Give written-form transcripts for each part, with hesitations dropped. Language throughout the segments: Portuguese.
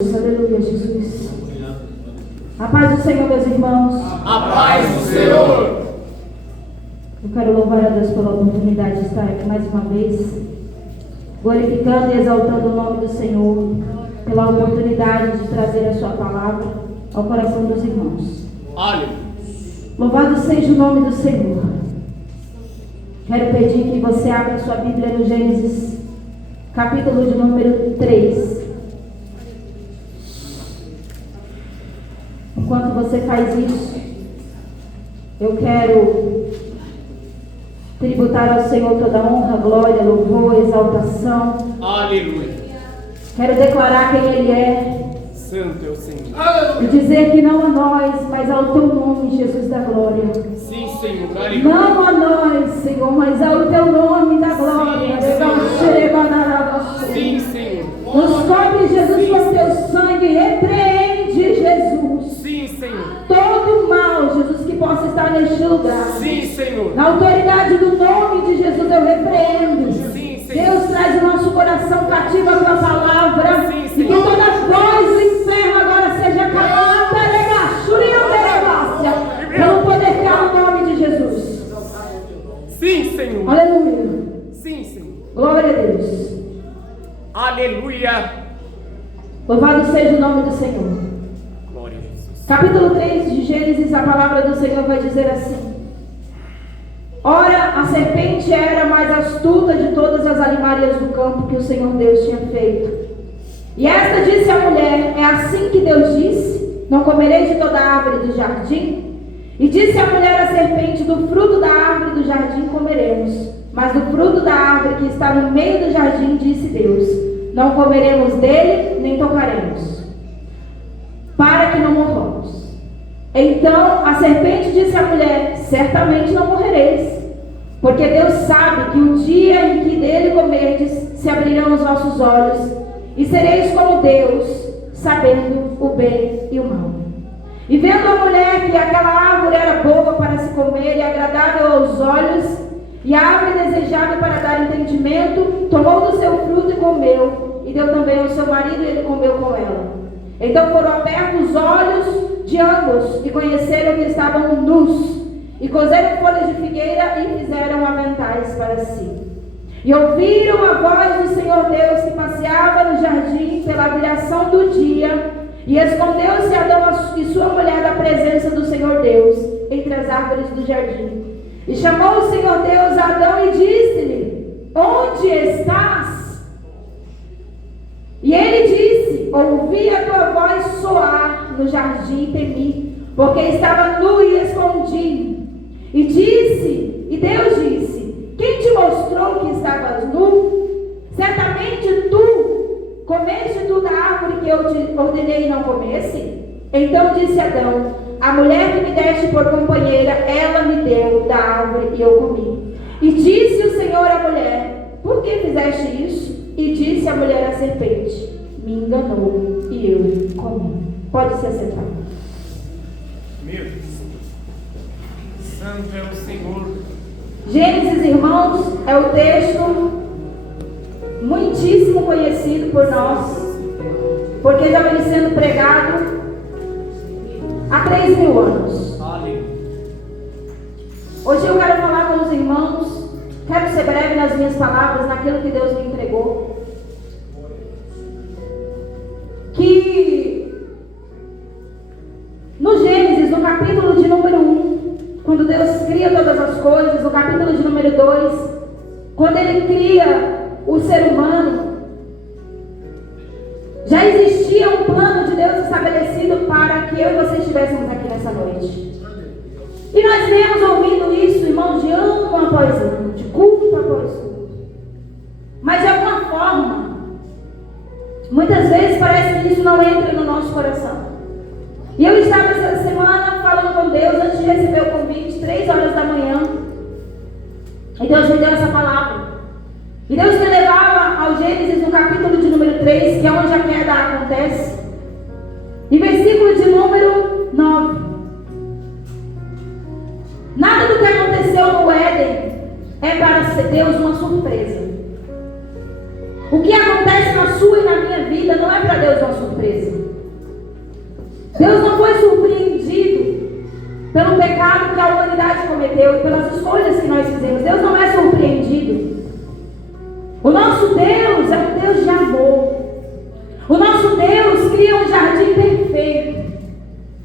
Aleluia, Jesus. A paz do Senhor, meus irmãos. A paz do Senhor. Eu quero louvar a Deus pela oportunidade de estar aqui mais uma vez, glorificando e exaltando o nome do Senhor, pela oportunidade de trazer a sua palavra ao coração dos irmãos. Aleluia. Louvado seja o nome do Senhor. Quero pedir que você abra sua Bíblia no Gênesis, capítulo de número 3. Enquanto você faz isso, eu quero tributar ao Senhor toda honra, glória, louvor, exaltação. Aleluia. Quero declarar quem Ele é. Santo é o Senhor. E dizer que não a nós, mas ao Teu nome, Jesus da glória. Sim, Senhor. Aleluia. Não a nós, Senhor, mas ao Teu nome da glória. Sim, Senhor. Nos cobre, Jesus, com Teu sangue. Repreende, Jesus. Sim, Senhor. Todo mal, Jesus, que possa estar neste lugar. Sim, Senhor. Na autoridade do nome de Jesus eu repreendo. Sim, Senhor. Deus traz o nosso coração cativo à tua palavra. Sim, E Senhor. que toda voz do inferno agora seja calada. Pelo poder que há no nome de Jesus. Sim, Senhor. Aleluia. Sim, Senhor. Glória a Deus. Aleluia. Louvado seja o nome do Senhor. Glória a Jesus. Capítulo 3 de Gênesis, a palavra do Senhor vai dizer assim: Ora, a serpente era a mais astuta de todas as animarias do campo que o Senhor Deus tinha feito. E esta disse à mulher: É assim que Deus disse: Não comereis de toda a árvore do jardim? E disse a mulher à serpente: Do fruto da árvore do jardim comeremos, mas do fruto da árvore que está no meio do jardim, disse Deus: Não comeremos dele, nem tocaremos, para que não morramos. Então a serpente disse à mulher: Certamente não morrereis, porque Deus sabe que o dia em que dele comerdes, se abrirão os vossos olhos, e sereis como Deus, sabendo o bem e o mal. E vendo a mulher que aquela árvore era boa para se comer e agradável aos olhos, e árvore desejável para dar entendimento, tomou do seu fruto e comeu, e deu também ao seu marido, e ele comeu com ela. Então foram abertos os olhos de ambos, e conheceram que estavam nus, e cozeram folhas de figueira, e fizeram aventais para si. E ouviram a voz do Senhor Deus, que passeava no jardim pela viração do dia, e escondeu-se Adão e sua mulher da presença do Senhor Deus, entre as árvores do jardim. E chamou o Senhor Deus a Adão e disse-lhe: Onde estás? E ele disse: Ouvi a tua voz soar no jardim e temi, porque estava nu e escondi. E Deus disse: Quem te mostrou que estavas nu? Certamente tu comeste tu da árvore que eu te ordenei não comesse? Então disse Adão: A mulher que me deste por companheira, ela me deu da árvore e eu comi. E disse o Senhor à mulher: Por que fizeste isso? E disse a mulher à serpente: Me enganou e eu comi. Pode se assentar. Meu Deus. Santo é o Senhor. Gênesis, irmãos, é o texto muitíssimo conhecido por nós, porque já vem sendo pregado há 3.000 anos. Hoje eu quero falar com os irmãos, quero ser breve nas minhas palavras, naquilo que Deus me entregou, que no Gênesis, no capítulo de número 1, quando Deus cria todas as coisas, no capítulo de número 2, quando Ele cria o ser humano, já existia um plano de Deus estabelecido para que eu e você estivéssemos aqui nessa noite. E nós viemos ouvindo isso, irmãos, de ano após ano, de culto após culto. Mas de alguma forma, muitas vezes parece que isso não entra no nosso coração. E eu estava essa semana falando com Deus, antes de receber o convite, 3 horas da manhã. E Deus me deu essa palavra. E Deus me levava ao Gênesis no capítulo de número 3, que é onde a queda acontece. E versículo de número 9. Nada do que aconteceu no Éden é para ser Deus uma surpresa. O que acontece na sua e na minha vida não é para Deus uma surpresa. Deus não foi surpreendido pelo pecado que a humanidade cometeu e pelas escolhas que nós fizemos. Deus não é surpreendido. O nosso Deus é um Deus de amor. O nosso Deus cria um jardim perfeito.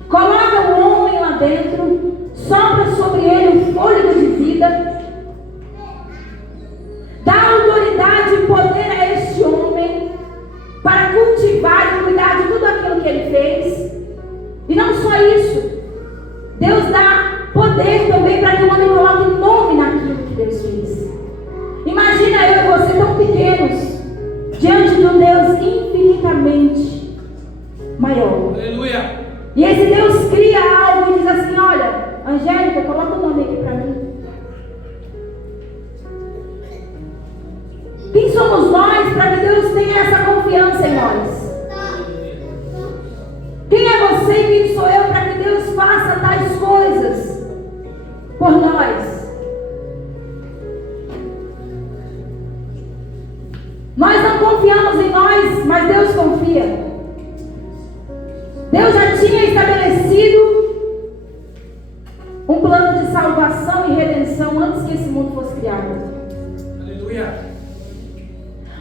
Coloca o homem lá dentro, sopra sobre ele um fôlego de vida, dá autoridade e poder a este homem para cultivar e cuidar de tudo aquilo que ele fez. E não só isso, Deus dá poder também para que o homem coloque nome naquilo que Deus fez. Imagina eu e você tão pequenos diante de um Deus infinitamente maior. Aleluia. E esse Deus cria algo e diz assim: olha, Angélica, coloca o nome aqui para mim. Quem somos nós para que Deus tenha essa confiança em nós? Quem é você e quem sou eu para que Deus faça tais coisas por nós? Nós não confiamos em nós, mas Deus confia. Deus já tinha estabelecido um plano de salvação e redenção antes que esse mundo fosse criado. Aleluia.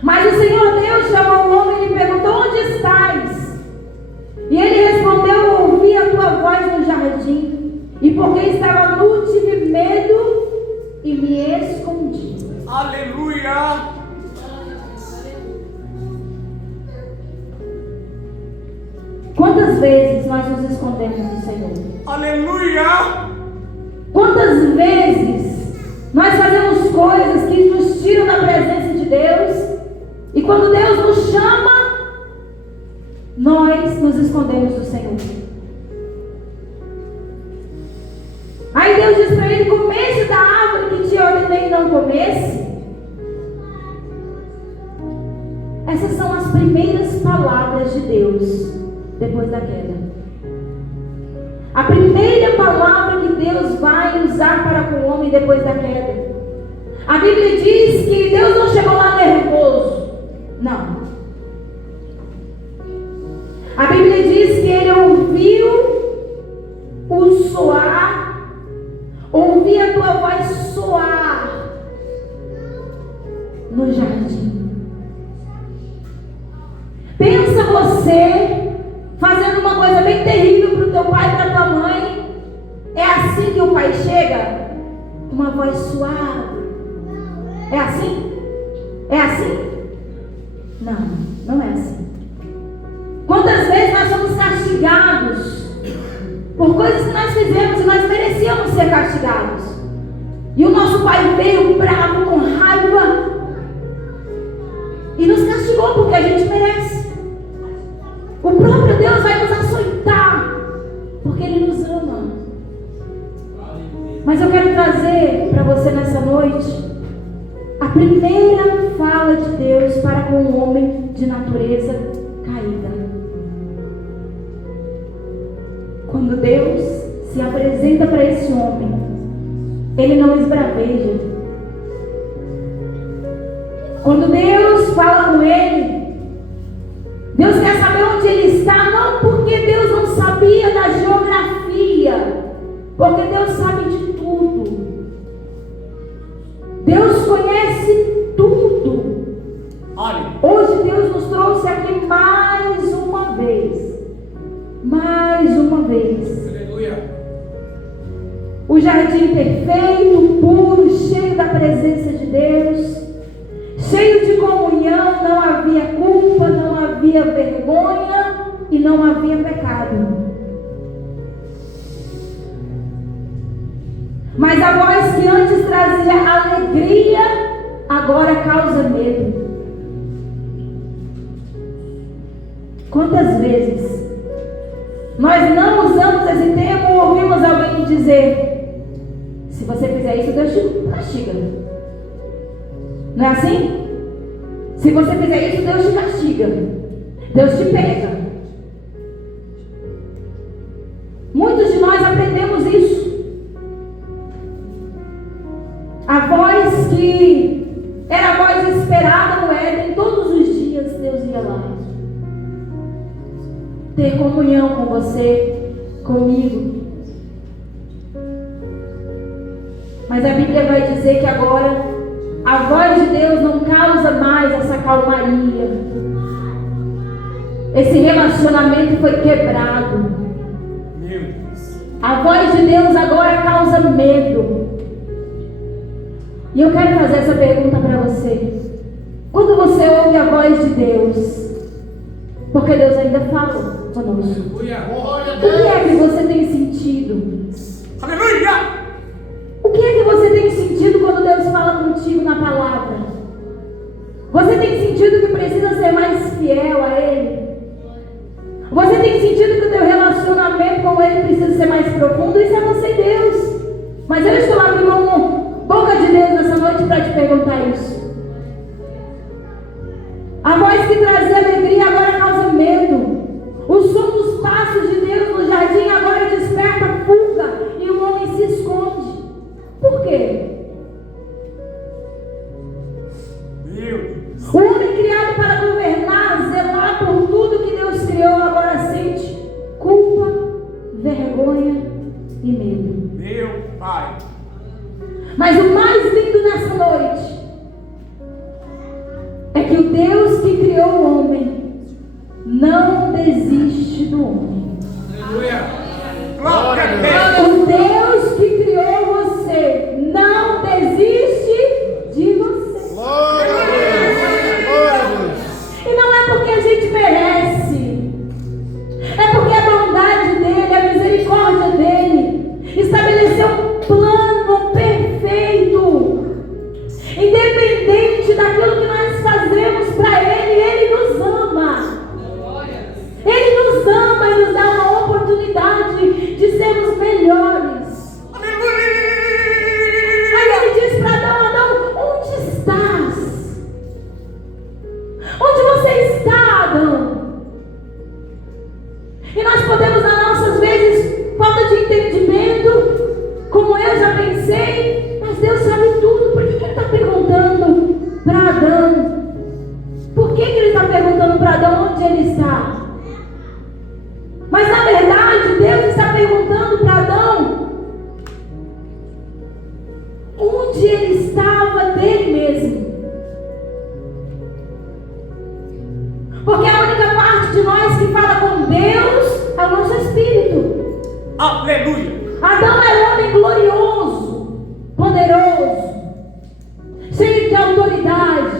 Mas o Senhor Deus chamou o homem e lhe perguntou: onde estás? E ele respondeu: ouvi a tua voz no jardim, e porque estava nu tive medo e me escondi. Aleluia. Quantas vezes nós nos escondemos do Senhor? Aleluia. Quantas vezes nós fazemos coisas que nos tiram da presença de Deus, e quando Deus nos chama, nós nos escondemos do Senhor. Aí Deus diz para ele: comece da árvore que te ordenei não comesse. Essas são as primeiras palavras de Deus depois da queda. A primeira palavra que Deus vai usar para com o homem depois da queda. A Bíblia diz que Deus não chegou lá nervoso. Não. A Bíblia diz que ele ouviu o soar, ouviu a tua voz soar no jardim. Pensa você fazendo uma coisa bem terrível para o teu pai e para a tua mãe. É assim que o pai chega? Uma voz suave. É assim? É assim? Não, não é assim. Quantas vezes nós somos castigados por coisas que nós fizemos e nós merecíamos ser castigados, e o nosso pai veio bravo, com raiva, e nos castigou porque a gente merece. O próprio Deus vai nos açoitar porque Ele nos ama. Mas eu quero trazer para você nessa noite a primeira fala de Deus para com o homem de natureza caída. Quando Deus se apresenta para esse homem, Ele não esbraveja. Quando Deus fala com ele, Deus quer saber onde ele está, não porque Deus não sabia da geografia, porque Deus sabe de tudo. Deus conhece tudo. Olha. Hoje Deus nos trouxe aqui mais uma vez. Mais uma vez. Aleluia. O jardim perfeito, puro, cheio da presença de Deus, cheio de comunhão, não havia culpa, não havia vergonha e não havia pecado. Mas a voz que antes trazia alegria, agora causa medo. Quantas vezes nós não usamos esse termo ou ouvimos alguém dizer: se você fizer isso, Deus te castiga. Não é assim? Se você fizer isso, Deus te castiga. Deus te pega. Muitos de nós aprendemos isso. A voz que era a voz esperada no Éden, todos os dias Deus ia ter comunhão com você, comigo. Mas a Bíblia vai dizer que agora a voz de Deus não causa mais essa calmaria. Esse relacionamento foi quebrado. Meu Deus. A voz de Deus agora causa medo. E eu quero fazer essa pergunta para você. Quando você ouve a voz de Deus, porque Deus ainda fala conosco, o que é que você tem sentido? Aleluia! O que é que você tem sentido quando Deus fala contigo na palavra? Você tem sentido que precisa ser mais fiel a Ele? Você tem sentido que o teu relacionamento com Ele precisa ser mais profundo? Isso é você e Deus. Mas eu estou aqui como boca de Deus nessa noite para te perguntar isso. A voz que trazia alegria agora causa medo. O som dos passos de Deus no jardim agora desperta fuga e o homem se esconde. Por quê? Meu Deus. O homem criado para governar, zelar por tudo que Deus criou, agora sente culpa, vergonha e medo. Meu Pai. Mas o mais lindo nessa noite é que o Deus que criou o homem não desiste do homem. Aleluia. Glória a Deus. O Deus que criou você não desiste de você. Glória a Deus. Glória a Deus. E não é porque a gente merece, é porque a bondade dele, a misericórdia dele estabeleceu um plano perfeito. Independente daquilo que nós fazemos para ele nos ama. Ele nos ama e nos dá uma oportunidade de sermos melhores. Aí ele diz para Adão: Adão, onde estás? Onde você está, Adão? E nós podemos, nas nossas vezes, falta de entendimento, como eu já pensei, mas Deus sabe tudo. Por que ele está perguntando para Adão? Por que ele está perguntando para Adão onde ele está? Mas na verdade, Deus está perguntando para Adão onde ele estava dele mesmo. Porque a única parte de nós que fala com Deus é o nosso espírito. Aleluia. Adão era um homem glorioso, poderoso, cheio de autoridade.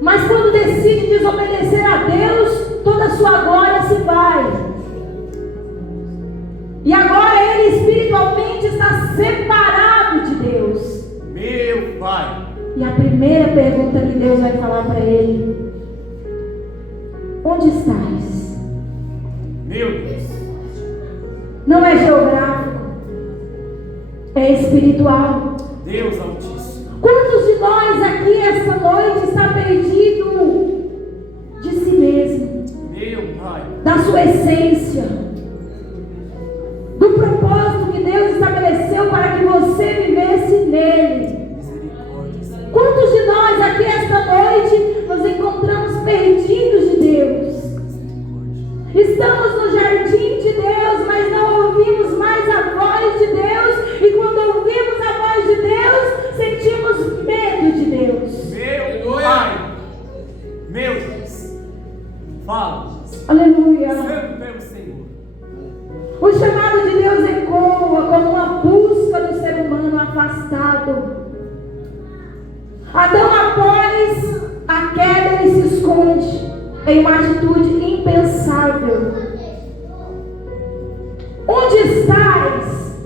Mas quando decide desobedecer a Deus, toda a sua glória se vai. E agora ele espiritualmente está separado de Deus. Meu Pai. E a primeira pergunta que Deus vai falar para ele: onde estás? Meu Deus. Não é geográfico, é espiritual. Deus Altíssimo. Quantos de nós aqui esta noite está perdido de si mesmo, Meu Pai. da sua essência, do propósito que Deus estabeleceu para que você vivesse nele? Misericórdia. Quantos de nós aqui esta noite nos encontramos perdidos de Deus? Estamos no jardim de Deus, mas não ouvimos mais a voz de Deus. E quando ouvimos a voz de Deus, sentimos medo de Deus. Meu Pai. Meu Deus. Fala. Aleluia. Santo é o Senhor. O chamado de Deus ecoa como uma busca do ser humano afastado. Adão, após a queda, ele se esconde em uma atitude impensável. Onde estás?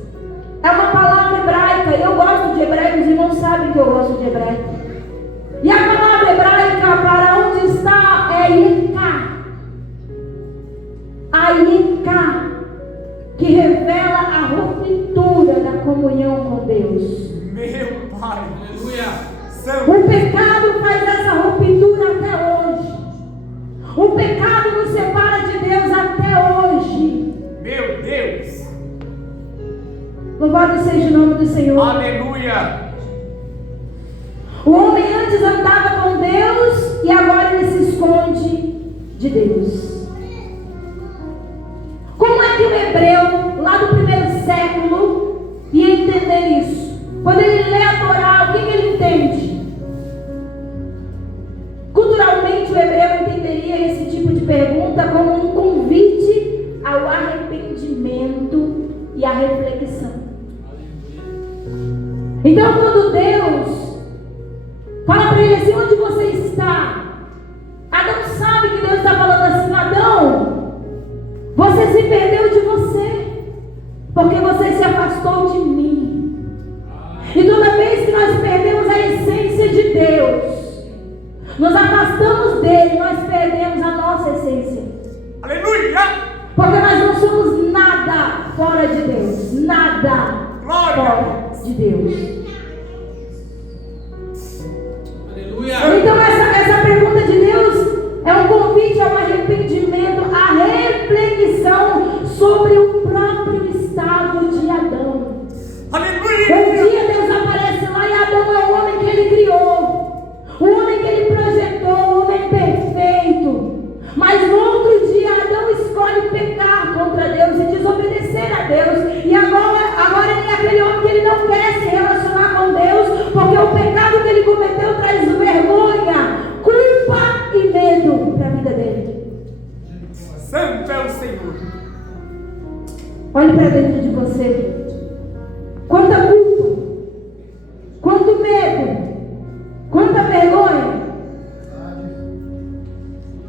É uma palavra hebraica. E eu gosto de hebraico, os irmãos sabem que eu gosto de hebraico. E a palavra hebraica para onde está é Yeká. A Yeká, que revela a ruptura da comunhão com Deus. Meu Pai. Aleluia. O pecado faz essa ruptura até hoje. O pecado nos separa de Deus até hoje. Meu Deus. Louvado seja o nome do Senhor. Aleluia. O homem antes andava com Deus e agora ele se esconde de Deus. hebreu, lá do primeiro século, ia entender isso. Quando ele lê a Torá, o que ele entende? Culturalmente, o hebreu entenderia esse tipo de pergunta como um convite ao arrependimento e à reflexão. Então, quando Deus fala para ele assim: onde você está? Adão sabe que Deus está falando assim: Adão, você se perdeu de você, porque você se afastou de mim. E toda vez que nós perdemos a essência de Deus, nos afastamos dele, nós perdemos a nossa essência. Aleluia! Porque nós não somos nada fora de Deus. Nada fora de Deus. Aleluia! Então essa pergunta de Deus é um convite ao arrependimento, à reflexão sobre o próprio estado de Adão. Aleluia! Um dia Deus aparece lá e Adão é o homem que ele criou, o homem que ele projetou, o homem perfeito. Mas no outro dia Adão escolhe pecar contra Deus e desobedecer a Deus. E agora ele é aquele homem que ele não quer se relacionar com Deus, porque o pecado que ele cometeu traz vergonha, culpa e medo para a vida dele. Santo é o Senhor. Olhe para dentro de você. Quanta culpa, quanto medo, quanta vergonha.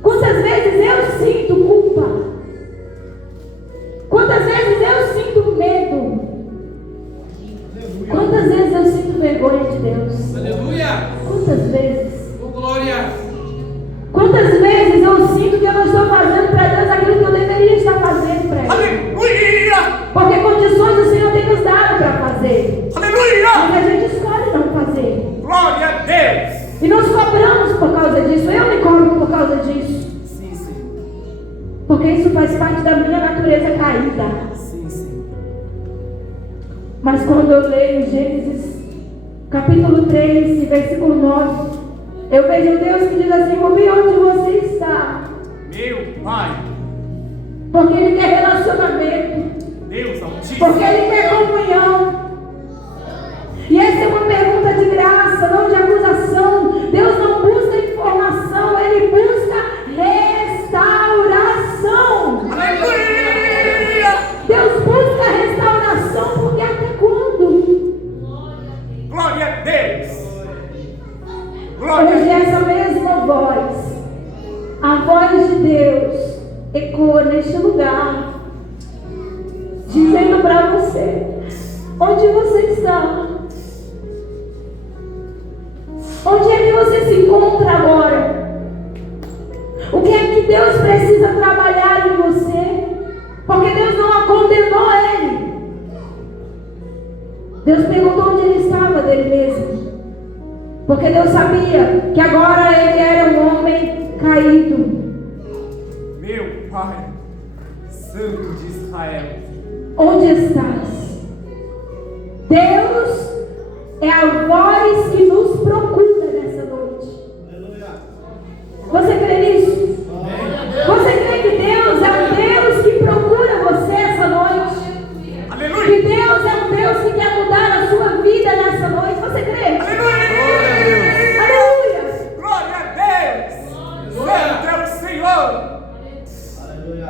Quantas vezes eu sinto culpa? Quantas vezes eu sinto medo? Quantas vezes eu sinto vergonha de Deus? Aleluia! Quantas vezes? Oh, glória! Quantas vezes eu sinto que eu não estou fazendo para Deus aquilo que eu deveria estar fazendo para Ele? Aleluia! Porque condições o Senhor tem nos dado para fazer. Aleluia! Mas a gente escolhe não fazer. Glória a Deus! E nos cobramos por causa disso. Eu me cobro por causa disso. Sim, sim. Porque isso faz parte da minha natureza caída. Sim, sim. Mas quando eu leio Gênesis capítulo 3, versículo 9, eu vejo Deus que diz assim: Rubi, onde você está? Meu Pai, Porque Ele quer relacionamento. Deus Altíssimo. Porque Ele quer comunhão. E essa é uma pergunta de graça, não de acusação. Deus não busca informação, Ele busca restauração. Aleluia! Deus busca restauração, porque até quando? Glória a Deus! Glória a Hoje Deus! essa mesma voz, a voz de Deus, ecoa neste lugar, dizendo para você: onde você está? Onde é que você se encontra agora? O que é que Deus precisa trabalhar em você? Porque Deus não condenou ele. Deus perguntou onde ele estava dele mesmo. Porque Deus sabia que agora ele era um homem caído. Meu Pai, Santo de Israel. Onde estás? Deus é a voz que nos procura nessa noite. Você crê nisso? Você crê que Deus é um Deus que procura você essa noite? Aleluia! Que Deus é um Deus que quer mudar a sua vida nessa noite? Você crê? Aleluia! Aleluia! Glória a Deus! Santo é o Senhor!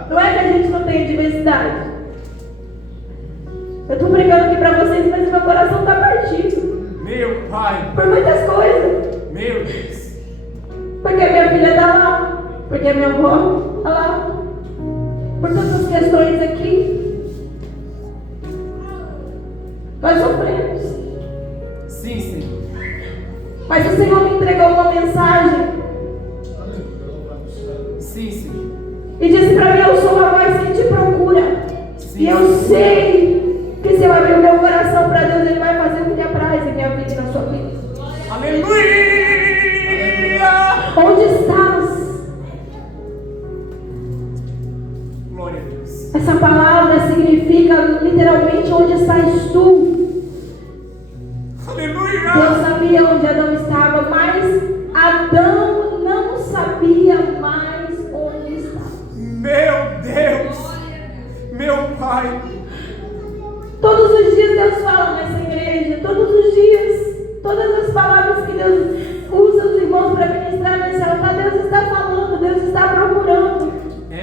Não é que a gente não tem diversidade. Eu estou pregando aqui para vocês, mas meu coração está partido. Meu Pai, Por muitas coisas. meu Deus! Porque a minha filha está lá. Porque a minha avó está lá. Por tantas questões aqui. Nós sofremos. Sim, Senhor. Mas o Senhor me entregou uma mensagem. Sim, Senhor. E disse para mim: eu sou a voz que te procura. Sim, E eu Senhor. sei que se eu abrir o meu coração para Deus, Ele vai fazer o que lhe apraz em minha vida e na sua vida. Aleluia! Onde estás? Glória a Deus. Essa palavra significa literalmente onde estás tu. Aleluia! Deus sabia onde Adão estava, mas Adão não sabia mais onde estava. Meu Deus! Meu Pai! todos os dias, todas as palavras que Deus usa os irmãos para ministrar nesse altar, Deus está falando, Deus está procurando.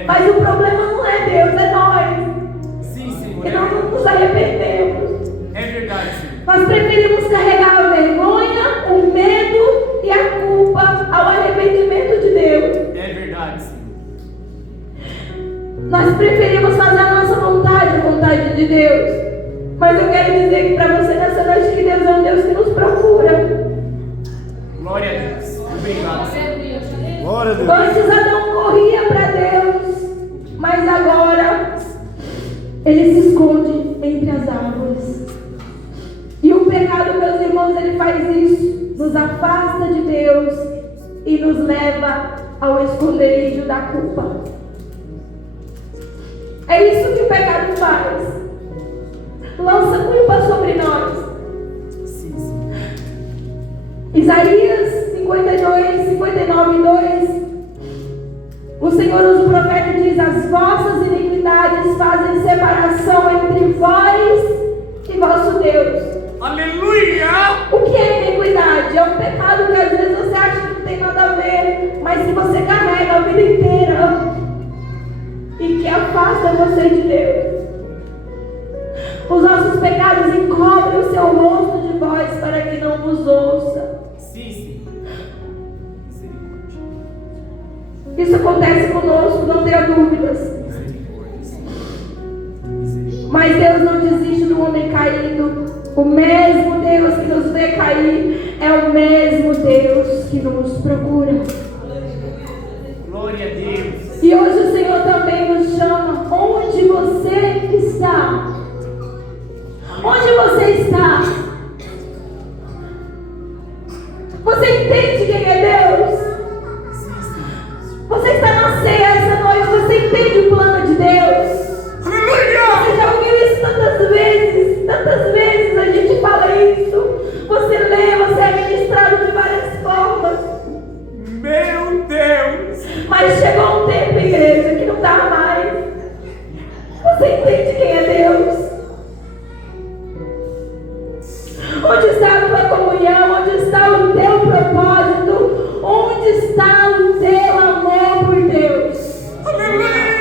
Mas o problema não é Deus, é nós. Sim, Senhor. E nós não nos arrependemos. É verdade, Senhor. Nós preferimos carregar a vergonha, o medo e a culpa ao arrependimento de Deus. É verdade, Senhor. Nós preferimos fazer a nossa vontade, a vontade de Deus. Mas eu quero dizer que para você nessa noite que Deus é um Deus que nos procura. Glória a Deus. Obrigado, Senhor. Glória a Deus. Antes Adão corria para Deus, mas agora ele se esconde entre as árvores. E o pecado, meus irmãos, ele faz isso, nos afasta de Deus e nos leva ao esconderijo da culpa. É isso que o pecado faz. Lança culpa sobre nós. Sim, sim. Isaías 52, 59 e 2. O Senhor usa o profeta e diz: as vossas iniquidades fazem separação entre vós e vosso Deus. Aleluia! O que é iniquidade? É um pecado que às vezes você acha que não tem nada a ver, mas que você carrega a vida inteira e que afasta você de Deus. Os nossos pecados encobrem o seu rosto de vós para que não vos ouça. Sim, sim. Misericórdia. Isso acontece conosco, não tenha dúvidas. Misericórdia, Senhor. Misericórdia. Mas Deus não desiste do homem caído. O mesmo Deus que nos vê cair é o mesmo Deus que nos procura. Glória a Deus. E hoje o Senhor também nos chama. Onde você está? Onde você está? Você entende quem é Deus? Sim, sim. Você está na ceia essa noite, você entende o plano de Deus? Aleluia! Você já ouviu isso tantas vezes a gente fala isso. Você lê, você é ministrado de várias formas. Meu Deus! Mas chegou um tempo, igreja, que não dá mais. Você entende quem é Deus? Onde está a tua comunhão? Onde está o teu propósito? Onde está o teu amor por Deus? Aleluia!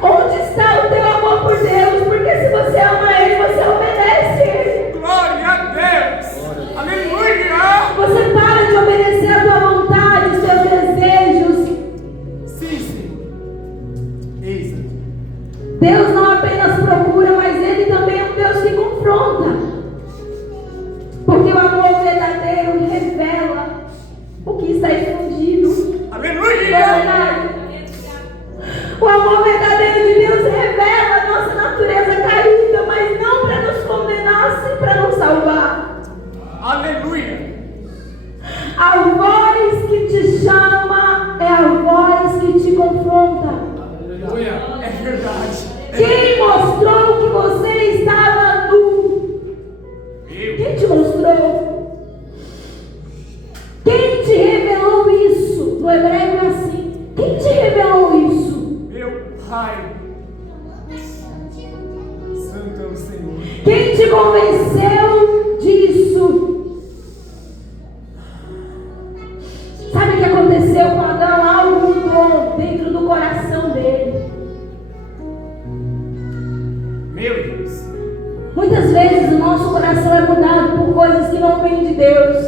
Onde está o teu amor por Deus? Porque se você ama Ele, você obedece Ele. Glória a Deus! Aleluia! Você para de obedecer a tua vontade, os seus desejos. Sim, sim. Eis aqui. Deus não apenas procura, mas Ele também é um Deus que confronta. Porque o amor verdadeiro revela o que está escondido. Aleluia! O amor verdadeiro de Deus revela a nossa natureza caída, mas não para nos condenar, sim para nos salvar. Aleluia! A voz que te chama é a voz que te confronta. Aleluia! É verdade. Quem mostrou que você estava nu? Quem te mostrou? Quem te revelou isso? No hebraico é assim. Quem te revelou isso? Meu Pai. Santo é o Senhor. Quem te convenceu disso? Sabe o que aconteceu com Adão? Algo mudou dentro do coração dele. Meu Deus. Muitas vezes o nosso coração é mudado por coisas que não vêm de Deus,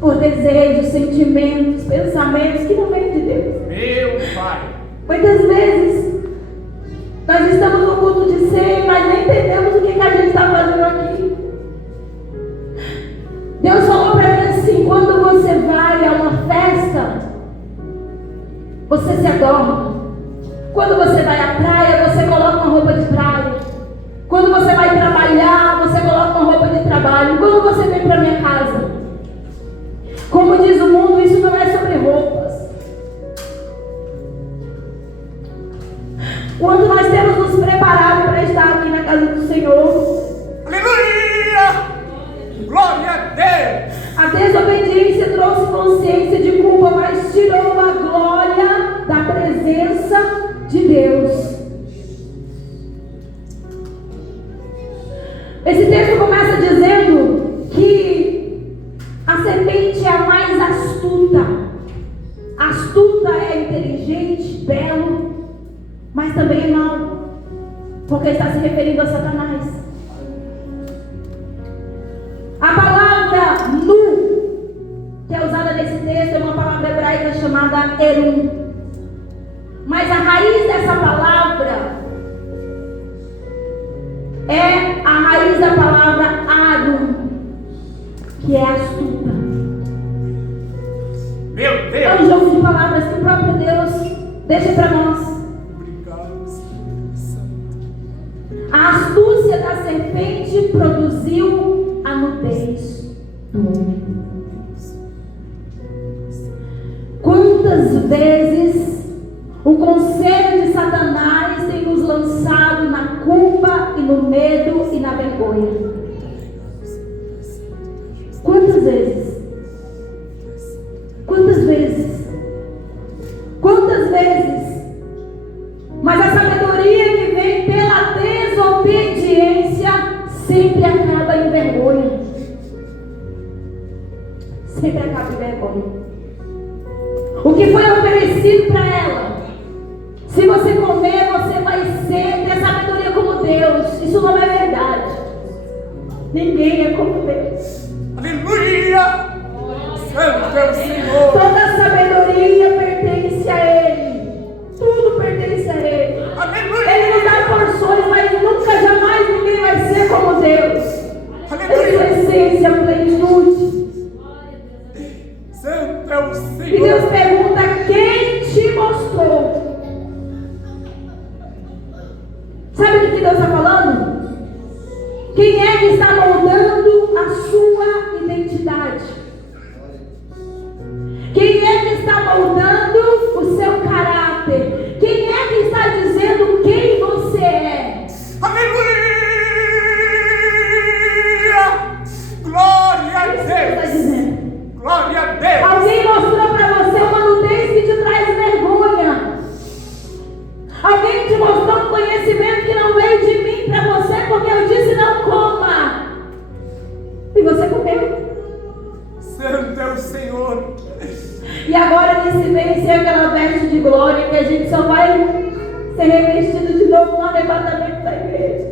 por desejos, sentimentos, pensamentos que não vêm de Deus. Meu Pai. Muitas vezes nós estamos no culto de ceia, mas nem entendemos o que a gente está fazendo aqui. Deus falou para mim assim: quando você vai a uma festa, você se adorna. Quando você vai à praia, você coloca uma roupa de praia. Quando você vai trabalhar, você coloca uma roupa de trabalho. Quando você vem para minha casa, como diz o mundo, isso não é sobre roupas. Quando nós temos nos preparado para estar aqui na casa do Senhor, Aleluia! Glória a Deus! a desobediência trouxe consciência de culpa, mas tirou a glória da presença de Deus. Esse texto começa inteligente, belo, mas também é mau, porque está se referindo a Satanás. A palavra nu, que é usada nesse texto, é uma palavra hebraica chamada erum. Mas a raiz dessa palavra é a raiz da palavra arum, que é astuta. Meu É Deus. um jogo de palavras que o próprio Deus deixa para nós. Obrigado, Espírito Santo. A astúcia da serpente produziu a nudez do homem. Quantas vezes o conselho de Satanás tem nos lançado na culpa e no medo e na vergonha? Quantas vezes? Quantas vezes? Quantas vezes? Mas a sabedoria que vem pela desobediência sempre acaba em vergonha. Sempre acaba em vergonha. O que foi oferecido para ela? Se você comer, você vai ter sabedoria como Deus. Isso não é verdade. Ninguém é como Deus. Aleluia. Santo é o Senhor. Toda a sabedoria pertence a Ele. Tudo pertence a Ele. Aleluia. Ele nos dá porções, mas nunca, jamais ninguém vai ser como Deus. Essa essência, a plenitude. Santo é o E Deus Senhor. pergunta: quem te mostrou? Sabe o que Deus está falando? Quem é que está moldando a sua identidade? Quem é que está moldando o seu caráter? Quem é que está dizendo quem você é? Aleluia. Glória a O que você está Deus. dizendo? Glória a Deus. Alguém mostrou para você uma nudez que te traz vergonha. Alguém te mostrou um conhecimento que não veio de mim para você, porque eu disse não coma. E você comeu. Santo é o Senhor. E agora nesse vencer aquela veste de glória que a gente só vai ser revestido de novo no arrebatamento da igreja.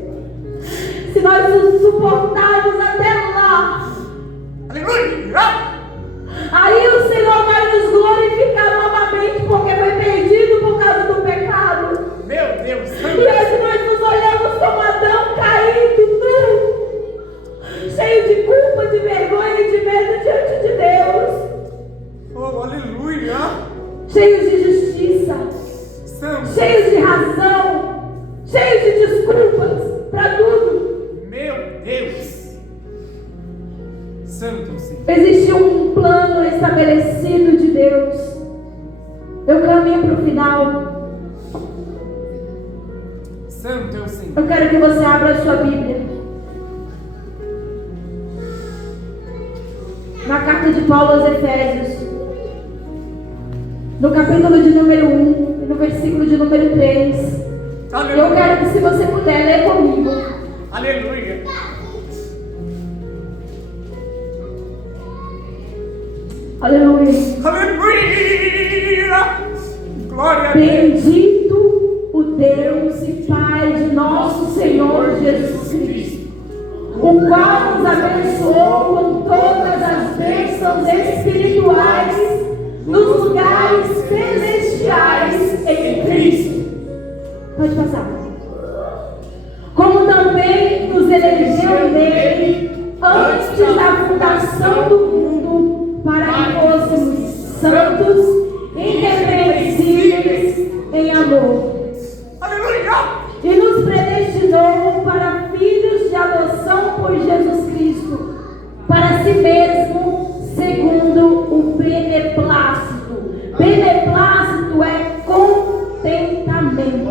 Se nós nos suportarmos até lá, Aleluia. aí o Senhor vai nos glorificar novamente, porque foi perdido por causa do pecado. Meu Deus. E Santo. hoje nós nos olhamos como Adão caído, nu, cheio de culpa, de vergonha e de medo diante de Deus, Oh, aleluia. cheios de justiça, Santo. cheios de razão, cheios de desculpas para tudo. Meu Deus. Santo é o Senhor. Existe um plano estabelecido de Deus. Eu caminho para o final. Santo é o Senhor. Eu quero que você abra a sua Bíblia. Na carta de Paulo aos Efésios, no capítulo de número 1, e no versículo de número 3. Eu Aleluia. quero que, se você puder, ler comigo. Aleluia. Aleluia. Aleluia. Glória a Deus. Bendito o Deus e Pai de nosso Senhor Jesus Cristo, o qual nos abençoou com todas as bênçãos espirituais nos lugares celestiais em Cristo. Pode passar. Como também nos elegeu nele antes da fundação do mundo, para que fôssemos santos, irrepreensíveis em amor. Aleluia. E nos predestinou para filhos de adoção por Jesus Cristo, para si mesmo, segundo o beneplácito. Beneplácito é contentamento.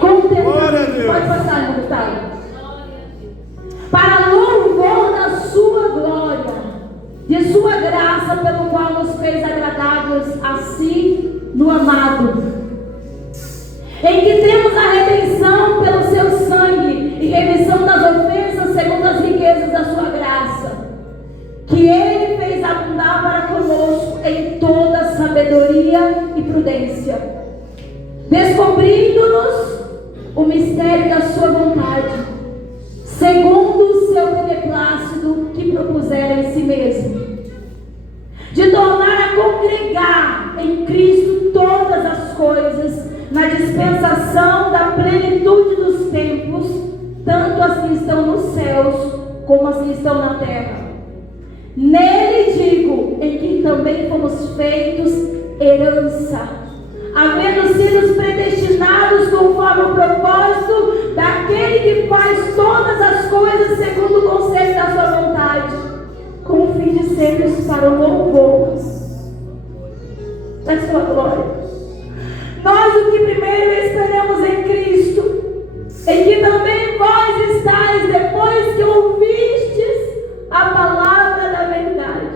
Glória a Deus. Pode passar, Gustavo. Para louvor da sua glória, de sua graça, pelo qual nos fez agradáveis a si no amado, em que temos a redenção pelo seu sangue e remissão das ofensas segundo as riquezas da sua graça, que ele fez abundar para conosco em toda sabedoria sabedoria e prudência, descobrindo-nos o mistério da sua vontade, segundo o seu beneplácito que propusera em si mesmo, de tornar a congregar em Cristo todas as coisas, na dispensação da plenitude dos tempos, tanto as que estão nos céus, como as que estão na terra. Nele digo, em que também fomos feitos herança, havendo sido predestinados conforme o propósito daquele que faz todas as coisas segundo o conselho da sua vontade, com o fim de sermos para o louvor da sua glória. Nós o que primeiro esperamos em Cristo, em que também vós estáis, depois que ouvistes a palavra da verdade,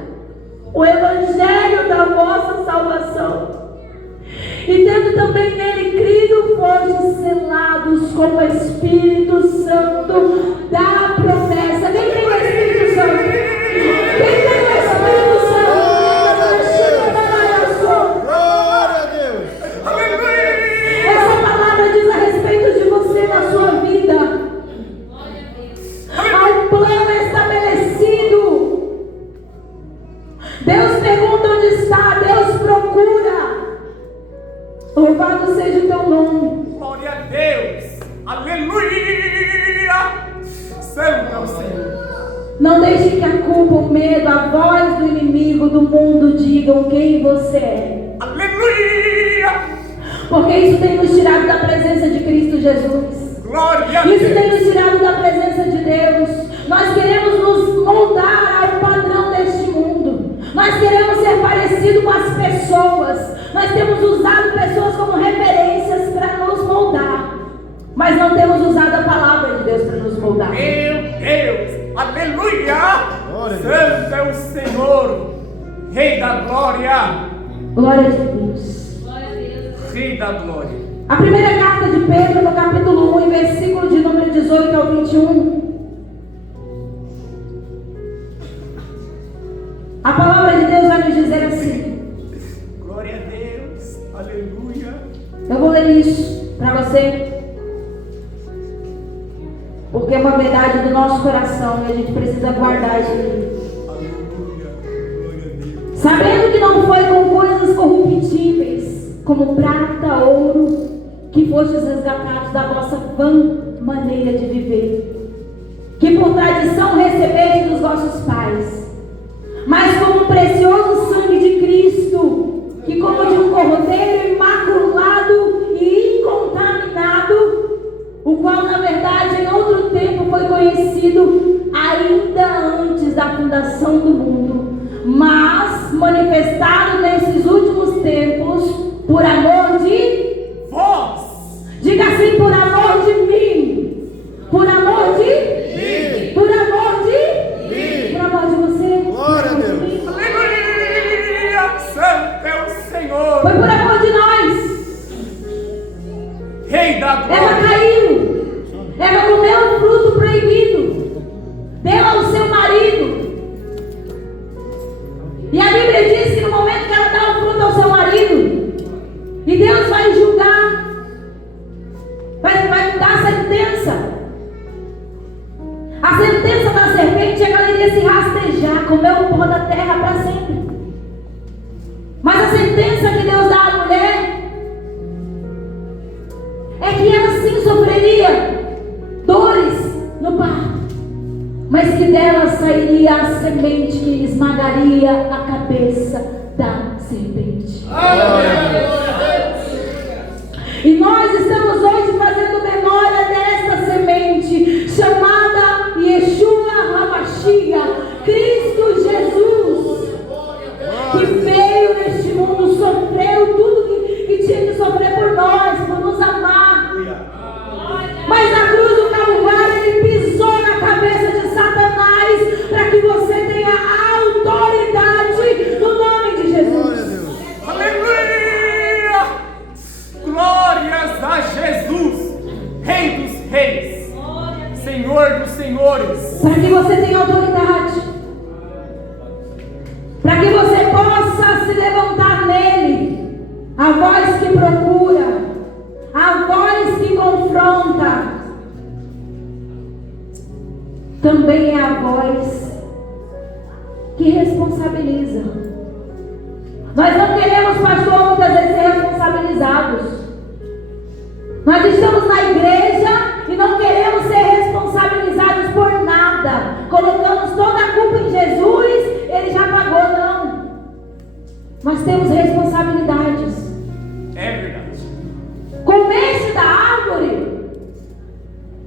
o evangelho da vossa salvação, e tendo também nele crido, fostes selados com o Espírito Santo da promessa. Quem tem o Espírito Santo? Quem tem o Espírito Santo? Glória a Deus. Essa palavra diz a respeito de você na sua vida. Há um plano estabelecido. Deus pergunta onde está, Deus procura. Louvado seja o teu nome. Glória a Deus. Aleluia. Santo é o Senhor. Não deixe que a culpa, o medo, a voz do inimigo do mundo digam quem você é. Aleluia. Porque isso tem nos tirado da presença de Cristo Jesus. Glória a Isso tem Deus. nos tirado da presença de Deus. Nós queremos nos moldar ao padrão deste mundo. Nós queremos ser parecidos com as pessoas. Nós temos usado pessoas como referências para nos moldar. Mas não temos usado a palavra de Deus para nos moldar. Meu Deus. Aleluia. Glória a Deus. Santo é o Senhor. Rei da glória. Glória a Deus. Rei da glória. A primeira carta de Pedro, no capítulo 1, em versículo de número 18 ao 21. A palavra de Deus vai nos dizer assim. Glória a Deus. Aleluia. Eu vou ler isso para você, porque é uma verdade do nosso coração e a gente precisa guardar isso aí. Aleluia. Glória a Deus. Sabendo que não foi com coisas corruptíveis, como prata, ouro, que fostes resgatados da vossa vã maneira de viver, que por tradição recebeste dos vossos pais, mas como o precioso sangue de Cristo, que como de um cordeiro imaculado e incontaminado, o qual na verdade em outro tempo foi conhecido ainda antes da fundação do mundo, mas manifestado nesses últimos tempos por amor de Vós. diga assim, por amor de mim, por amor de Mim. por amor de Mim. por amor de você. Glória a Por amor de Deus. mim. Aleluia. Santo é o Senhor. Foi por amor de nós. Rei da Eva glória. caiu. Eva comeu o fruto proibido. Deu ao seu marido. E a Bíblia diz que no momento que ela dá o fruto ao seu marido, e Deus vai julgar, vai dar a sentença. A sentença da serpente é que ela iria se rastejar, comer o pó da terra para sempre. Mas a sentença que Deus dá à mulher é que ela sim sofreria dores no parto, mas que dela sairia a semente que esmagaria a cabeça da serpente. E nós estamos hoje fazendo memória desta semente chamada Yeshua HaMashiach, Cristo Jesus, que veio neste mundo, sofreu tudo que tinha que sofrer por nós, por nos amar. Mas na cruz do Calvário ele pisou na cabeça de Satanás para que você tenha autoridade no nome de Glória a Jesus. Deus. Aleluia. Glórias a Jesus. Rei dos reis. Senhor dos senhores. Para que você tenha autoridade, para que você possa se levantar nele a voz que procura, a voz que confronta, também é a voz que responsabiliza. Nós não queremos, pastor, muitas vezes ser responsabilizados. Nós estamos na igreja e não queremos ser responsabilizados por nada. Colocamos toda a culpa em Jesus, Ele já pagou, não. Nós temos responsabilidades. É verdade. Comeste da árvore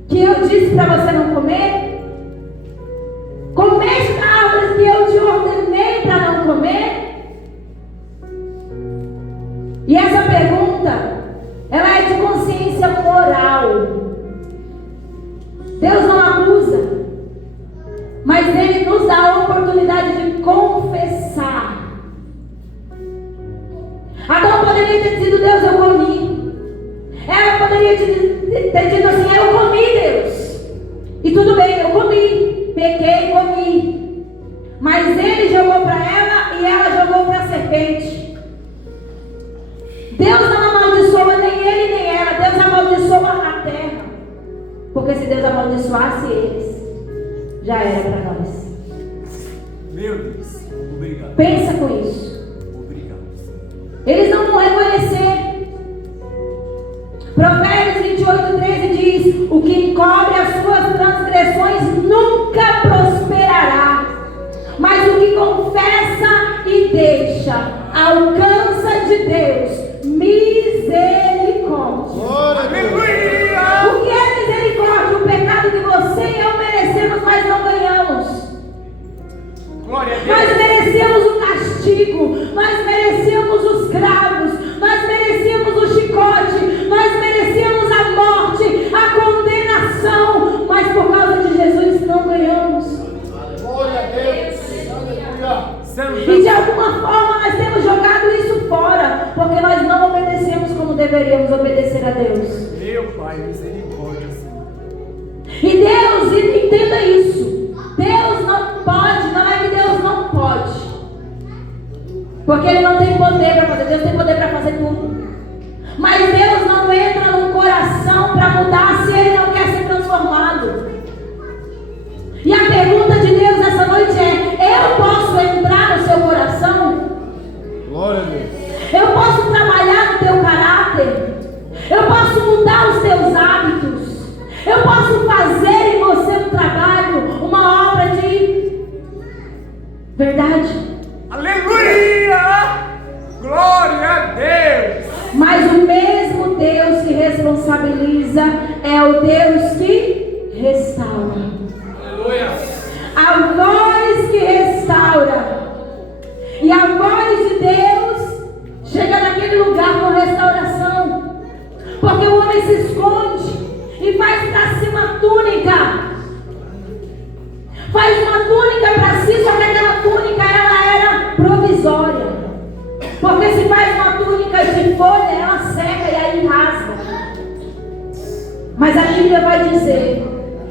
que eu disse para você não comer? Comeste da árvore que eu te ordenei para não comer? E essa pergunta, ela é de consciência moral. Deus não acusa, mas Ele nos dá a oportunidade de confessar. Adão poderia ter dito: Deus, eu comi. Ela poderia ter dito assim: eu comi, Deus. E tudo bem, eu comi, pequei, comi. Mas Ele jogou para ela e ela jogou para a serpente. Deus não amaldiçoa nem ele nem ela. Deus amaldiçoa a terra. Porque se Deus amaldiçoasse eles, já era para nós. Meu Deus, obrigado. Pensa com isso. Obrigado. Eles não vão reconhecer. Provérbios 28:13 diz: o que encobre as suas transgressões nunca prosperará, mas o que confessa e deixa alcança de Deus misericórdia. Glória a Deus. Aleluia! O que é misericórdia? O pecado que você e eu merecemos, mas não ganhamos. Glória a Nós Deus. merecemos o castigo, nós merecemos os cravos, nós merecemos o chicote, nós merecemos a morte, a condenação, mas por causa de Jesus não ganhamos. Glória a Deus. Aleluia. E de alguma forma nós temos jogado isso fora, porque nós não obedecemos como deveríamos obedecer a Deus. Meu Pai, misericórdia, Senhor. E Deus, entenda isso, Deus não pode, não é que Deus não pode, porque Ele não tem poder para fazer, Deus tem poder para fazer tudo. Mas Deus não entra num coração para mudar se Ele não quer ser transformado. E a pergunta de Deus essa noite é: eu posso entrar no seu coração? Glória a Deus. Eu posso trabalhar no teu caráter? Eu posso mudar os teus hábitos? Eu posso fazer em você um trabalho, uma obra de verdade? Aleluia! Glória a Deus! Mas o mesmo Deus que responsabiliza é o Deus que restaura. Aleluia! A voz que restaura. E a voz de Deus chega naquele lugar com restauração. Porque o homem se esconde e faz para si uma túnica. Faz uma túnica para si, só que aquela túnica ela era provisória. Porque se faz uma túnica de folha, ela seca e aí rasga. Mas a Bíblia vai dizer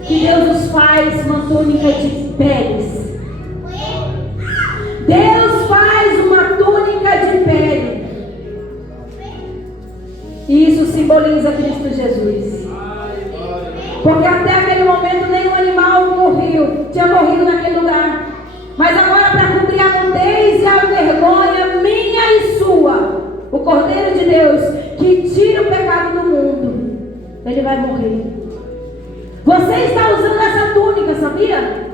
que Deus nos faz uma túnica de peles. Deus faz uma túnica de pele. E isso simboliza Cristo Jesus. Porque até aquele momento nenhum animal tinha morrido naquele lugar. Mas agora, para cumprir a nudez e a vergonha minha e sua, o Cordeiro de Deus que tira o pecado do mundo, Ele vai morrer. Você está usando essa túnica, sabia?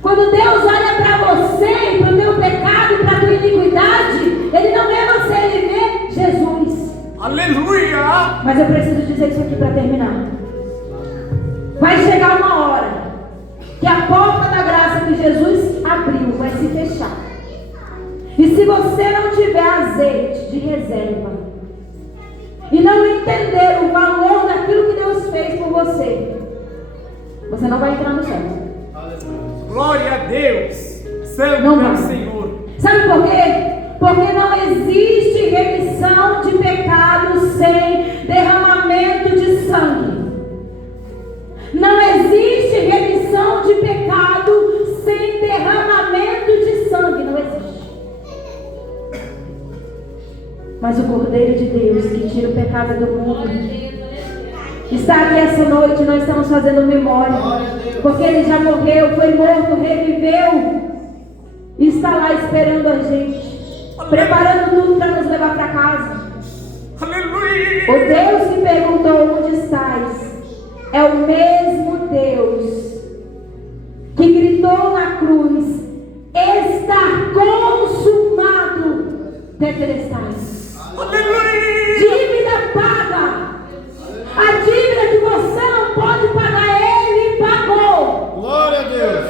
Quando Deus olha para você e para o teu pecado e para a tua iniquidade, Ele não vê você, Ele vê Jesus. Aleluia! Mas eu preciso dizer isso aqui para terminar. Vai chegar uma hora que a porta da graça que Jesus abriu vai se fechar. E se você não tiver azeite de reserva e não entender o valor daquilo que Deus fez por você, você não vai entrar no céu. Glória a Deus! Santo Não é vai. o Senhor! Sabe por quê? Porque não existe remissão de pecado sem derramamento de sangue. Não existe remissão de pecado sem derramamento de sangue. Não existe. Mas o Cordeiro de Deus que tira o pecado do mundo. Está aqui essa noite, nós estamos fazendo memória, porque Ele já morreu, foi morto, reviveu, e está lá esperando a gente, preparando tudo para nos levar para casa. Aleluia. O Deus que perguntou onde estás é o mesmo Deus que gritou na cruz: está consumado, tetelestai. Aleluia. Dívida paga. A dívida que você não pode pagar, Ele pagou. Glória a Deus.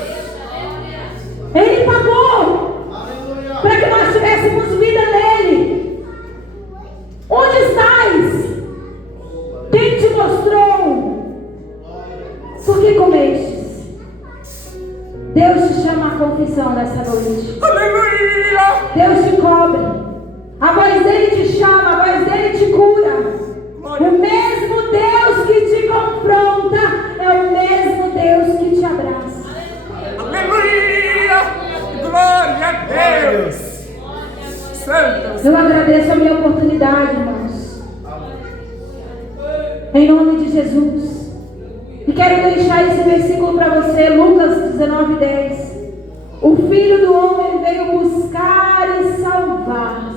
Ele pagou Aleluia. para que nós tivéssemos vida nele. Onde estás? Quem te mostrou? Por que comestes? Deus te chama à confissão nessa noite. Aleluia. Deus te cobre. A voz dele te chama, a voz dele te cura. O mesmo Deus que te confronta é o mesmo Deus que te abraça. Aleluia. Glória a Deus. Santo. Eu agradeço a minha oportunidade, irmãos. Em nome de Jesus. E quero deixar esse versículo para você, Lucas 19:10. O Filho do Homem veio buscar e salvar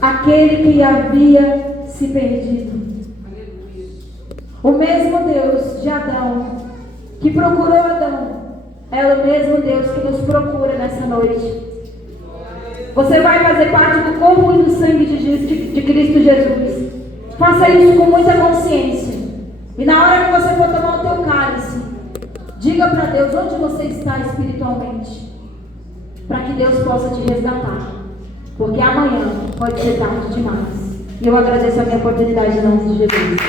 aquele que havia se perdido. O mesmo Deus de Adão que procurou Adão é o mesmo Deus que nos procura nessa noite. Você vai fazer parte do corpo e do sangue de Cristo Jesus. Faça isso com muita consciência. E na hora que você for tomar o teu cálice, diga para Deus onde você está espiritualmente, para que Deus possa te resgatar, porque amanhã pode ser tarde demais. E eu agradeço a minha oportunidade em nome de Jesus.